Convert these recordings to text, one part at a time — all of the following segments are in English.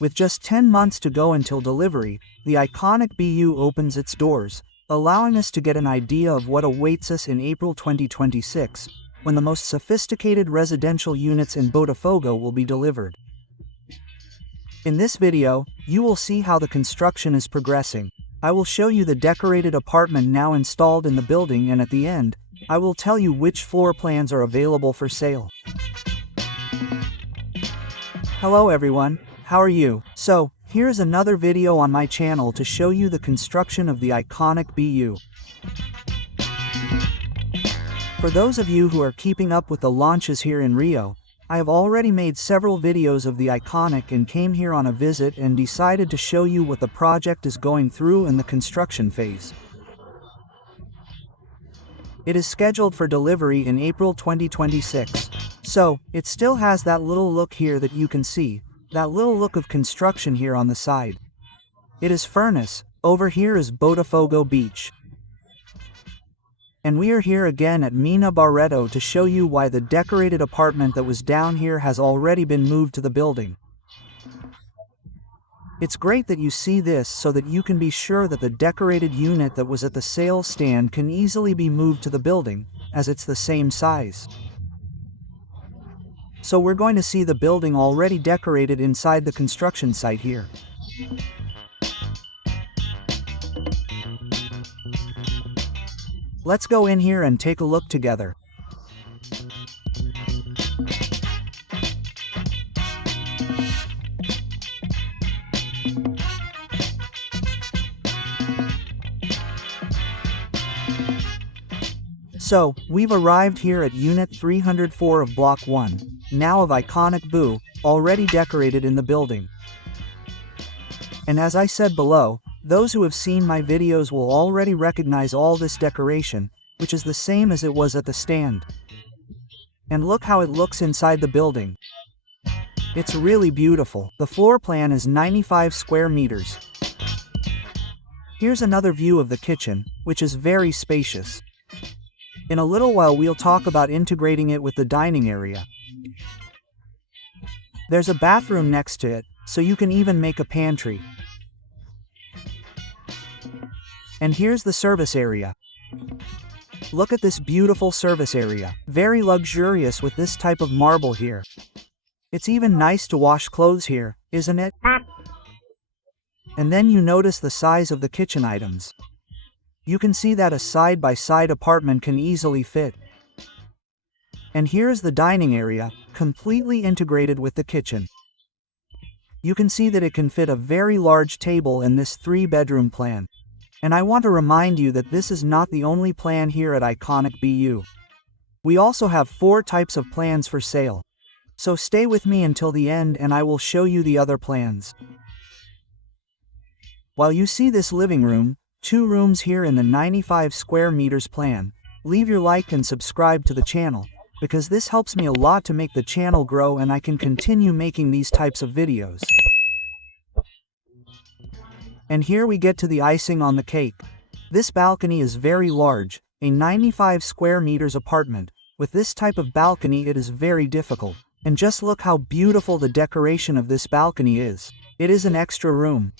With just 10 months to go until delivery, the ICONYC BU opens its doors, allowing us to get an idea of what awaits us in April 2026, when the most sophisticated residential units in Botafogo will be delivered. In this video, you will see how the construction is progressing. I will show you the decorated apartment now installed in the building, and at the end, I will tell you which floor plans are available for sale. Hello everyone, how are you? So, here's another video on my channel to show you the construction of the ICONYC BU. For those of you who are keeping up with the launches here in Rio, I have already made several videos of the ICONYC and came here on a visit and decided to show you what the project is going through in the construction phase. It is scheduled for delivery in April 2026. So, it still has that little look here that you can see, that little look of construction here on the side. It is furnace, over here is Botafogo Beach. And we are here again at Minha to show you why the decorated apartment that was down here has already been moved to the building. It's great that you see this so that you can be sure that the decorated unit that was at the sales stand can easily be moved to the building, as it's the same size. So we're going to see the building already decorated inside the construction site here. Let's go in here and take a look together. So, we've arrived here at Unit 304 of Block 1, now of ICONYC BY, already decorated in the building. And as I said below, those who have seen my videos will already recognize all this decoration, which is the same as it was at the stand. And look how it looks inside the building. It's really beautiful. The floor plan is 95 square meters. Here's another view of the kitchen, which is very spacious. In a little while we'll talk about integrating it with the dining area. There's a bathroom next to it, so you can even make a pantry. And here's the service area. Look at this beautiful service area. Very luxurious with this type of marble here. It's even nice to wash clothes here, isn't it? And then you notice the size of the kitchen items. You can see that a side-by-side apartment can easily fit. And here's the dining area, completely integrated with the kitchen. You can see that it can fit a very large table in this 3-bedroom plan. And I want to remind you that this is not the only plan here at ICONYC BU. We also have 4 types of plans for sale. So stay with me until the end and I will show you the other plans. While you see this living room, 2 rooms here in the 95 square meters plan, leave your like and subscribe to the channel, because this helps me a lot to make the channel grow and I can continue making these types of videos. And here we get to the icing on the cake. This balcony is very large, a 95 square meters apartment. With this type of balcony it is very difficult. And just look how beautiful the decoration of this balcony is. It is an extra room.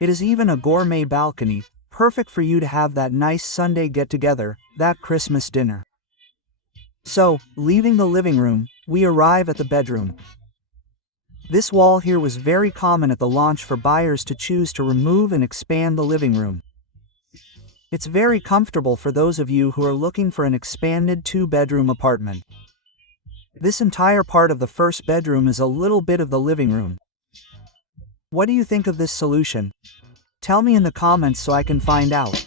It is even a gourmet balcony, perfect for you to have that nice Sunday get-together, that Christmas dinner. So, leaving the living room, we arrive at the bedroom. This wall here was very common at the launch for buyers to choose to remove and expand the living room. It's very comfortable for those of you who are looking for an expanded 2-bedroom apartment. This entire part of the first bedroom is a little bit of the living room. What do you think of this solution? Tell me in the comments so I can find out.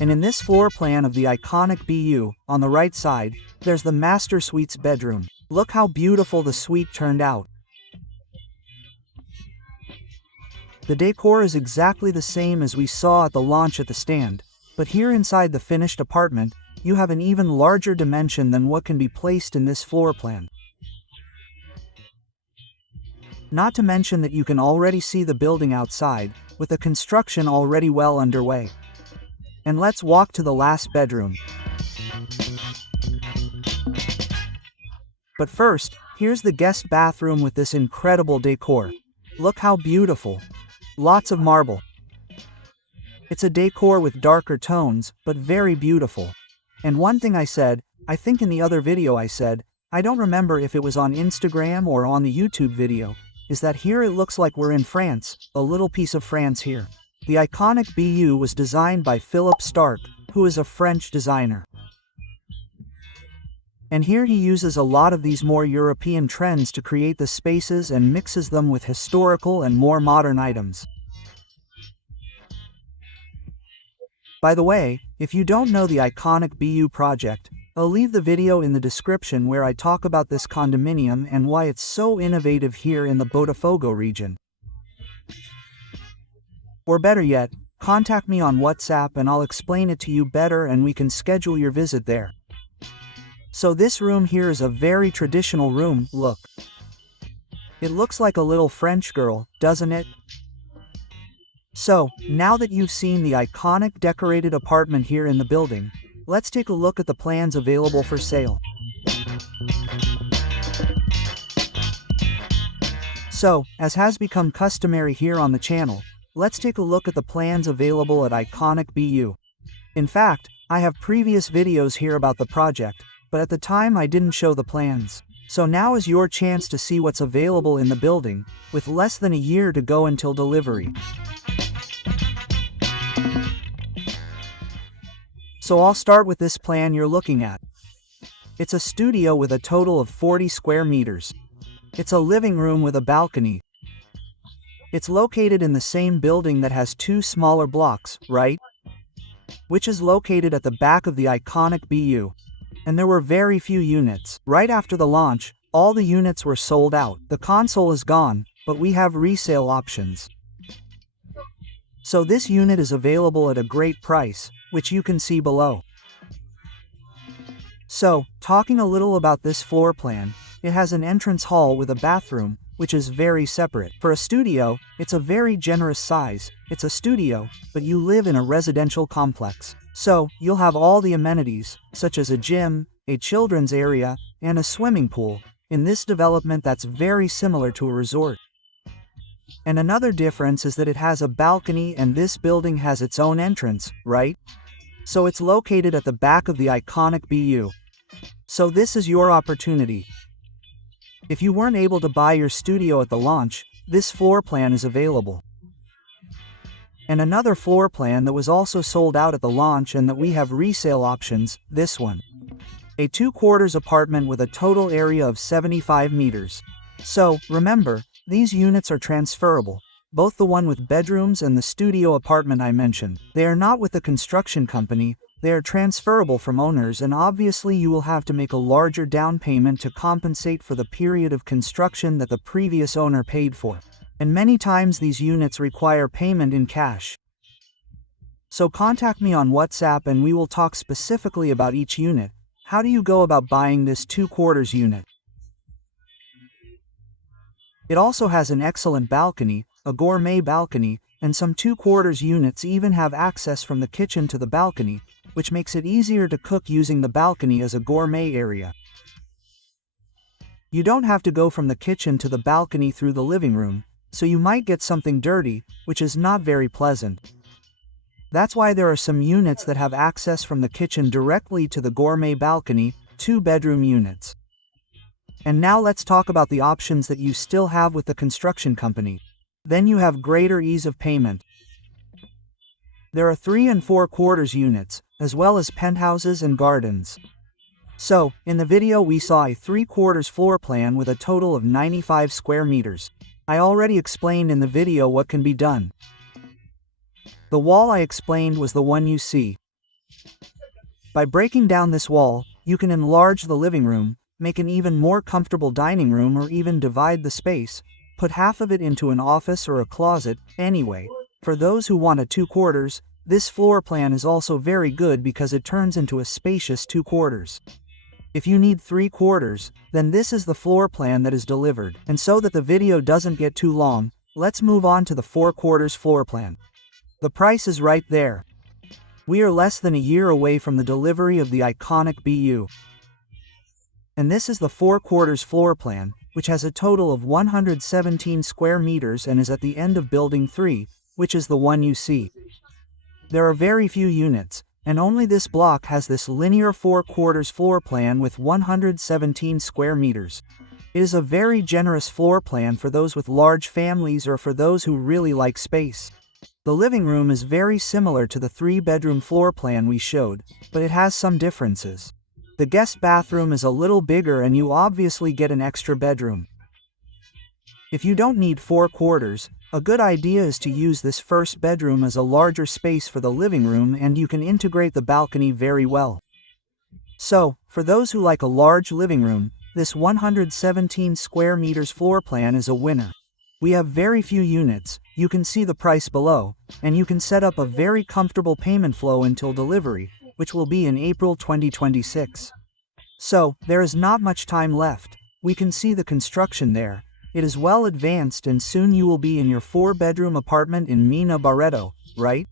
And in this floor plan of the ICONYC BU, on the right side, there's the master suite's bedroom. Look how beautiful the suite turned out. The decor is exactly the same as we saw at the launch at the stand, but here inside the finished apartment, you have an even larger dimension than what can be placed in this floor plan. Not to mention that you can already see the building outside, with the construction already well underway. And let's walk to the last bedroom. But first, here's the guest bathroom with this incredible decor. Look how beautiful. Lots of marble. It's a decor with darker tones, but very beautiful. And one thing I said, I think in the other video I said, I don't remember if it was on Instagram or on the YouTube video, is that here it looks like we're in France, a little piece of France here. The ICONYC BY was designed by Philippe Starck, who is a French designer. And here he uses a lot of these more European trends to create the spaces and mixes them with historical and more modern items. By the way, if you don't know the ICONYC BY project, I'll leave the video in the description where I talk about this condominium and why it's so innovative here in the Botafogo region. Or better yet, contact me on WhatsApp and I'll explain it to you better and we can schedule your visit there. So this room here is a very traditional room, look. It looks like a little French girl, doesn't it? So, now that you've seen the iconic decorated apartment here in the building, let's take a look at the plans available for sale. So, as has become customary here on the channel, let's take a look at the plans available at ICONYC BY. In fact, I have previous videos here about the project, but at the time I didn't show the plans. So now is your chance to see what's available in the building, with less than a year to go until delivery. So I'll start with this plan you're looking at. It's a studio with a total of 40 square meters. It's a living room with a balcony. It's located in the same building that has two smaller blocks, right? Which is located at the back of the ICONYC BY. And there were very few units. Right after the launch, all the units were sold out. The console is gone, but we have resale options. So this unit is available at a great price, which you can see below. So, talking a little about this floor plan, it has an entrance hall with a bathroom, which is very separate. For a studio, it's a very generous size. It's a studio, but you live in a residential complex. So, you'll have all the amenities, such as a gym, a children's area, and a swimming pool, in this development that's very similar to a resort. And another difference is that it has a balcony and this building has its own entrance, right? So it's located at the back of the ICONYC BY. So this is your opportunity. If you weren't able to buy your studio at the launch, this floor plan is available. And another floor plan that was also sold out at the launch and that we have resale options, this one. A 2/4 apartment with a total area of 75 meters. So, remember, these units are transferable, both the one with bedrooms and the studio apartment I mentioned. They are not with the construction company, they are transferable from owners, and obviously you will have to make a larger down payment to compensate for the period of construction that the previous owner paid for. And many times these units require payment in cash. So contact me on WhatsApp and we will talk specifically about each unit. How do you go about buying this 2/4 unit? It also has an excellent balcony, a gourmet balcony, and some 2/4 units even have access from the kitchen to the balcony, which makes it easier to cook using the balcony as a gourmet area. You don't have to go from the kitchen to the balcony through the living room, so you might get something dirty, which is not very pleasant. That's why there are some units that have access from the kitchen directly to the gourmet balcony, 2-bedroom units. And now let's talk about the options that you still have with the construction company. Then you have greater ease of payment. There are 3 and 4/4 units, as well as penthouses and gardens. So, in the video we saw a 3/4 floor plan with a total of 95 square meters. I already explained in the video what can be done. The wall I explained was the one you see. By breaking down this wall, you can enlarge the living room, make an even more comfortable dining room, or even divide the space, put half of it into an office or a closet. Anyway, for those who want a 2/4, this floor plan is also very good because it turns into a spacious 2/4. If you need 3/4, then this is the floor plan that is delivered. And so that the video doesn't get too long, let's move on to the 4/4 floor plan. The price is right there. We are less than a year away from the delivery of the ICONYC BY YOO. And this is the 4/4 floor plan, which has a total of 117 square meters and is at the end of building 3, which is the one you see. There are very few units, and only this block has this linear 4/4 floor plan with 117 square meters. It is a very generous floor plan for those with large families or for those who really like space. The living room is very similar to the 3-bedroom floor plan we showed, but it has some differences. The guest bathroom is a little bigger and you obviously get an extra bedroom. If you don't need 4/4, a good idea is to use this first bedroom as a larger space for the living room and you can integrate the balcony very well. So, for those who like a large living room, this 117 square meters floor plan is a winner. We have very few units, you can see the price below, and you can set up a very comfortable payment flow until delivery, which will be in April 2026. So, there is not much time left. We can see the construction there. It is well advanced and soon you will be in your 4-bedroom apartment in Minha, Barreto, right?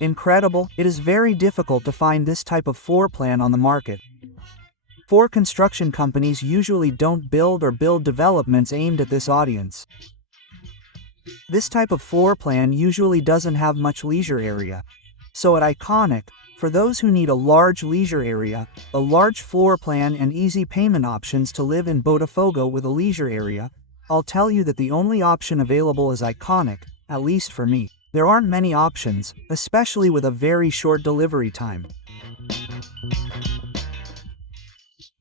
Incredible. It is very difficult to find this type of floor plan on the market. 4 construction companies usually don't build or build developments aimed at this audience. This type of floor plan usually doesn't have much leisure area. So at ICONYC, for those who need a large leisure area, a large floor plan and easy payment options to live in Botafogo with a leisure area, I'll tell you that the only option available is ICONYC, at least for me. There aren't many options, especially with a very short delivery time.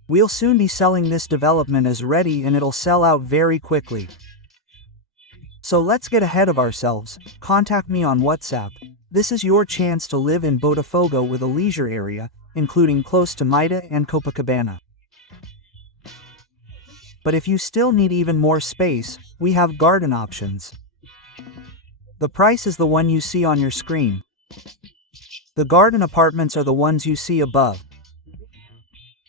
We'll soon be selling this development as ready and it'll sell out very quickly. So let's get ahead of ourselves. Contact me on WhatsApp. This is your chance to live in Botafogo with a leisure area, including close to Minha and Copacabana. But if you still need even more space, we have garden options. The price is the one you see on your screen. The garden apartments are the ones you see above.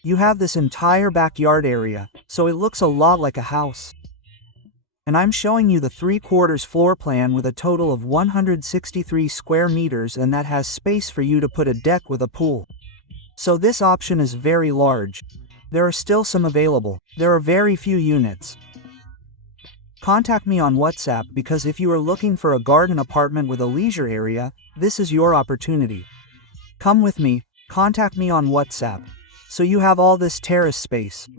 You have this entire backyard area, so it looks a lot like a house. And I'm showing you the 3/4 floor plan with a total of 163 square meters and that has space for you to put a deck with a pool. So this option is very large. There are still some available. There are very few units. Contact me on WhatsApp because if you are looking for a garden apartment with a leisure area, this is your opportunity. Come with me, contact me on WhatsApp. So you have all this terrace space.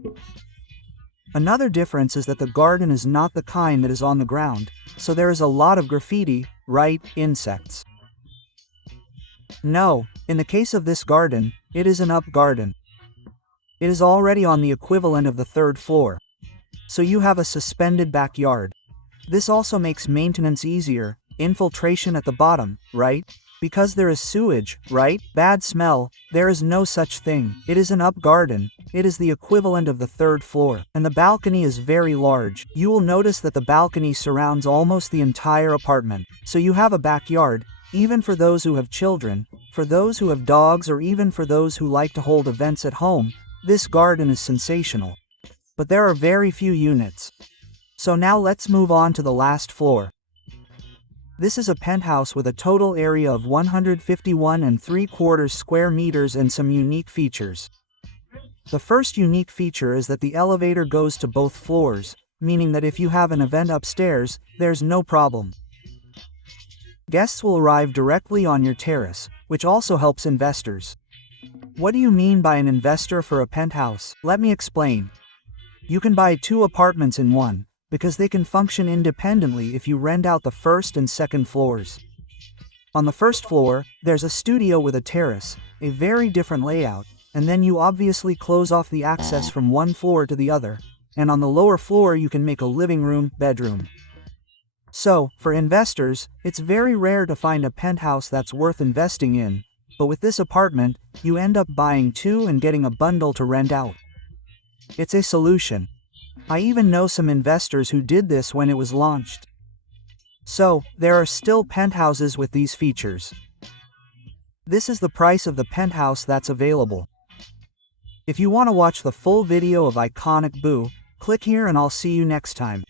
Another difference is that the garden is not the kind that is on the ground, so there is a lot of graffiti, right, insects. No, in the case of this garden, it is an up garden. It is already on the equivalent of the 3rd floor. So you have a suspended backyard. This also makes maintenance easier, infiltration at the bottom, right? Because there is sewage, right? Bad smell, there is no such thing. It is an up garden. It is the equivalent of the 3rd floor. And the balcony is very large. You will notice that the balcony surrounds almost the entire apartment. So you have a backyard, even for those who have children, for those who have dogs or even for those who like to hold events at home. This garden is sensational. But there are very few units. So now let's move on to the last floor. This is a penthouse with a total area of 151 3/4 square meters and some unique features. The first unique feature is that the elevator goes to both floors, meaning that if you have an event upstairs, there's no problem. Guests will arrive directly on your terrace, which also helps investors. What do you mean by an investor for a penthouse? Let me explain. You can buy 2 apartments in one, because they can function independently if you rent out the 1st and 2nd floors. On the 1st floor, there's a studio with a terrace, a very different layout, and then you obviously close off the access from one floor to the other, and on the lower floor you can make a living room, bedroom. So, for investors, it's very rare to find a penthouse that's worth investing in, but with this apartment, you end up buying 2 and getting a bundle to rent out. It's a solution. I even know some investors who did this when it was launched. So, there are still penthouses with these features. This is the price of the penthouse that's available. If you want to watch the full video of ICONYC BY YOO, click here and I'll see you next time.